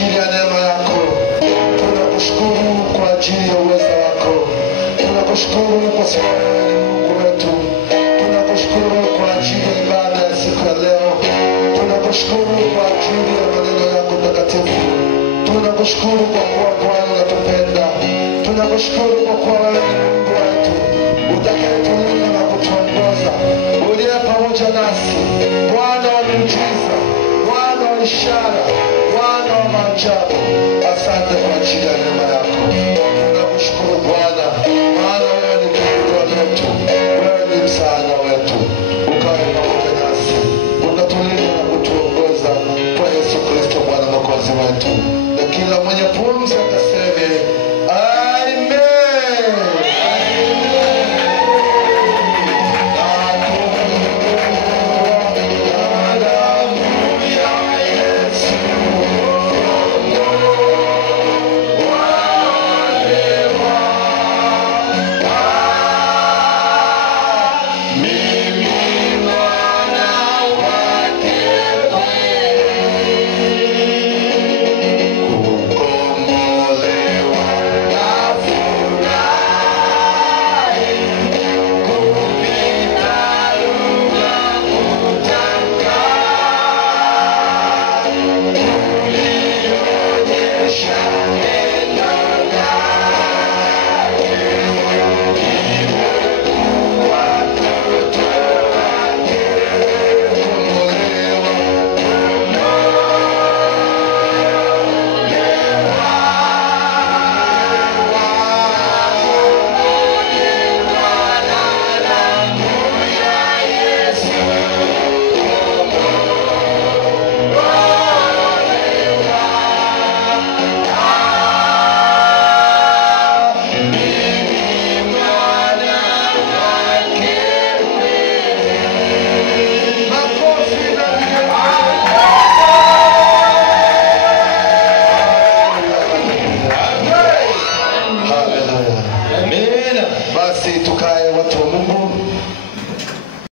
ajili ya neema yako. Tunakushukuru kwa ajili ya uwezo wako. Tunakushukuru kwa sababu ni Mungu wetu. Tunakushukuru kwa ajili ya ibada ya siku ya leo. Tunakushukuru kwa ajili ya maneno yako takatifu. Tunakushukuru kwa kuwa Bwana unatupenda. Tunakushukuru kwa kuwa wewe ni Mungu wetu utakayetulinda na kutuongoza, uliye pamoja nasi, Bwana wa miujiza, Bwana wa ishara,